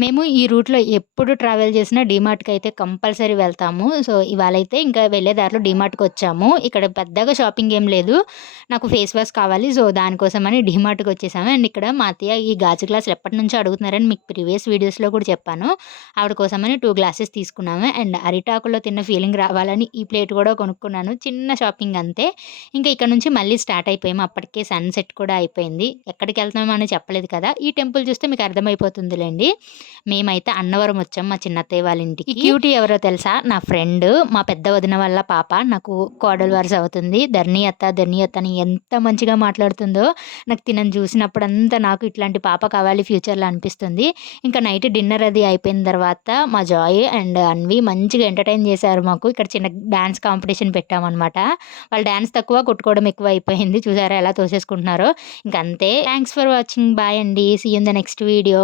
మేము ఈ రూట్‌లో ఎప్పుడు ట్రావెల్ చేసినా డీమార్ట్‌కయితే కంపల్సరీ వెళ్తాము. సో, ఇవాళైతే ఇంకా వెళ్ళే దారిలో డీమార్ట్‌కొచ్చాము. ఇక్కడ పెద్దగా షాపింగ్ ఏం లేదు. నాకు ఫేస్ వాష్ కావాలి. సో, దానికోసమని డీమార్ట్‌కొచ్చేసాము. అండ్ ఇక్కడ మా అత్తయ్య ఈ గాజు గ్లాసులు ఎప్పటినుంచో అడుగుతున్నారని మీకు ప్రీవియస్ వీడియోస్‌లో కూడా చెప్పాను. ఆవిడ కోసమని 2 గ్లాసెస్ తీసుకున్నాము. అండ్ అరిటాకులో తిన్న ఫీలింగ్ రావాలని ఈ ప్లేట్ కూడా కొనుక్కున్నాను. చిన్న షాపింగ్ అంతే. ఇంకా ఇక్కడ నుంచి మళ్ళీ స్టార్ట్ అయిపోయాము. అప్పటికే సన్‌సెట్ కూడా అయిపోయింది. ఎక్కడికెళ్తున్నామో అని చెప్పలేదు కదా! ఈ టెంపుల్ చూస్తే మీకు అర్థమైపోతుందిలెండి. మేమైతే అన్నవరం వచ్చాం మా చిన్నత్తయ్య వాళ్ళ ఇంటికి. ఈ క్యూటీ ఎవరో తెలుసా? నా ఫ్రెండ్. మా పెద్ద వదిన వాళ్ళ పాప. నాకు కోడలు వరుస అవుతుంది. ధరణి అత్త, ధరణి అత్త అని ఎంత మంచిగా మాట్లాడుతుందో, నాకు తినని చూసినప్పుడంతా నాకు ఇట్లాంటి పాప కావాలి ఫ్యూచర్‌లో అనిపిస్తుంది. ఇంకా నైట్ డిన్నర్ అది అయిపోయిన తర్వాత మా జాయ్ అండ్ అన్వి మంచిగా ఎంటర్‌టైన్ చేశారు మాకు. ఇక్కడ చిన్న డాన్స్ కాంపిటీషన్ పెట్టామనమాట. వాళ్ళు డాన్స్ తక్కువ, కొట్టుకోవడం ఎక్కువ అయిపోయింది. చూసారా ఎలా తోసేసుకుంటున్నారో. ఇంక అంతే. Thanks for watching. బాయ్ అండి. See you in the next video.